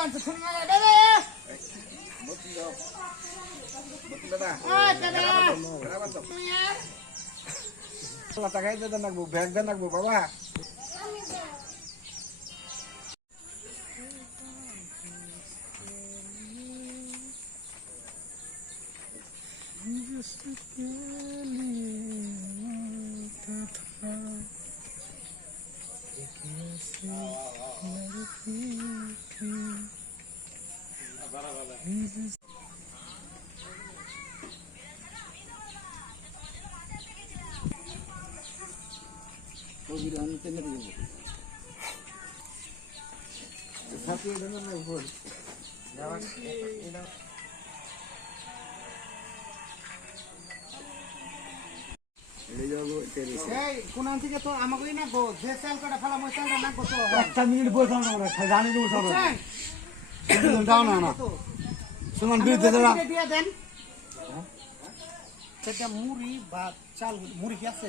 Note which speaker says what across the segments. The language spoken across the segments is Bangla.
Speaker 1: বানছে শুনি না মিয়া
Speaker 2: টাকাই নাকবো বাবা দেন নাকবো এটা যাব টেরিস
Speaker 1: এই কোন থেকে তো আমাকে না গো যে চাল কটা ফেলা মই চালটা না গো তো
Speaker 2: একটা মিনিট বসলাম না জানি দেবো সব
Speaker 1: বুঝছেন?
Speaker 2: দাও না না।
Speaker 1: তো।
Speaker 2: সুমন বিরুদ্ধে দাঁড়া।
Speaker 1: আমাকে দিয়ে দেন। সেটা মুড়ি বা চাল মুড়ি কি আছে?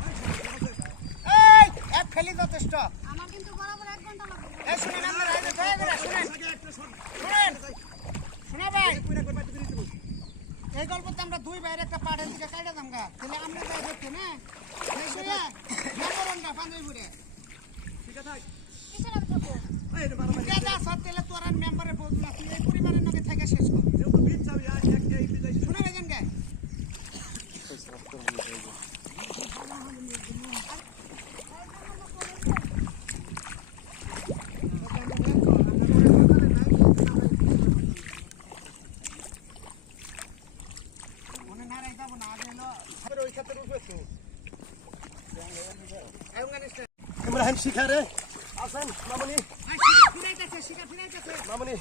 Speaker 1: ফেলি যথেষ্ট।
Speaker 3: আমার কিন্তু বরাবর এক ঘণ্টা লাগবে।
Speaker 1: এই শুনেন আমরা এই দয়া করে শুনেন। শুনেন। শোনা ভাই। এই গল্প তো আমরা দুই ভাইয়ের একটা পাড়ের দিকে কাইটা দাম গা। তাহলে আমরা যাই দেখতে না? এই শুনে
Speaker 3: কিসের আমি থাকব
Speaker 1: যা যা সব তাহলে তোর আর মেম্বারে বলব না তুই এই পরিবারের নগে থেকে শেষ কর শুনে ভাইজান গে মনে না রাখতে না আগে এলো ওই খাতে রুপে তো আয়ুঙ্গানিস্টার
Speaker 4: ইমরাহিম শিখারে আসেন মামনি মামনি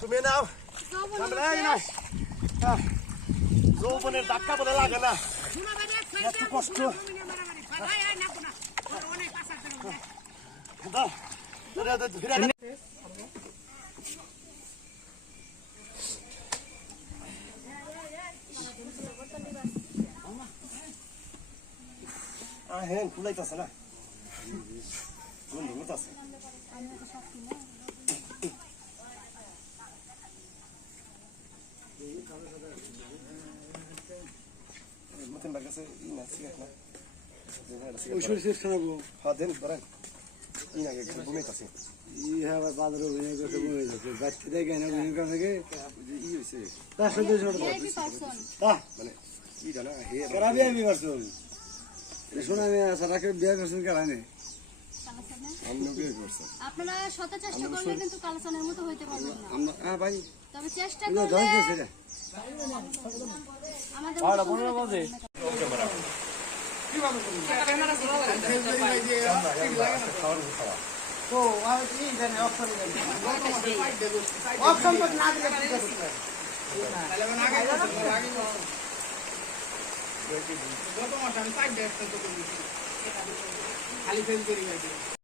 Speaker 4: তুমি নাও যৌবনের ধাক্কা বলে লাগে না এত কষ্ট।
Speaker 1: ভাই
Speaker 4: আহেন কুলাইতাছে না। বন্ধু উঠাছে মতন বাগাছে ই না সিগারেট না
Speaker 2: ওই শরীর খাব।
Speaker 4: হ্যাঁ দেন বলেন ই না একটু ঘুমাইতাছে
Speaker 2: ইহা আবার বাজারে অভিনয় করতে বলে যাচ্ছে বাচ্চা দেখে না অভিনয় করে নাকি
Speaker 4: ই হয়েছে
Speaker 2: তার সাথে ছোট
Speaker 4: মানে ই জানা হে
Speaker 2: কারা আমি করছেন শোনা আমি সারাকে বিয়ে করছেন কারা নেই
Speaker 3: কালাসানে?
Speaker 4: আমি বিয়ে করছি।
Speaker 3: আপনারা শত চেষ্টা করলে কিন্তু কালাসানের মতো হইতে পারবেন না।
Speaker 2: হ্যাঁ ভাই।
Speaker 3: তবে চেষ্টা করলে
Speaker 2: ধরে করছে রে
Speaker 3: আমাদের মতো সুন্দর করবেন
Speaker 1: তো আর কি জানে অপশন অপশন না দিলে যত মাস আমি তো খালি ফেল করি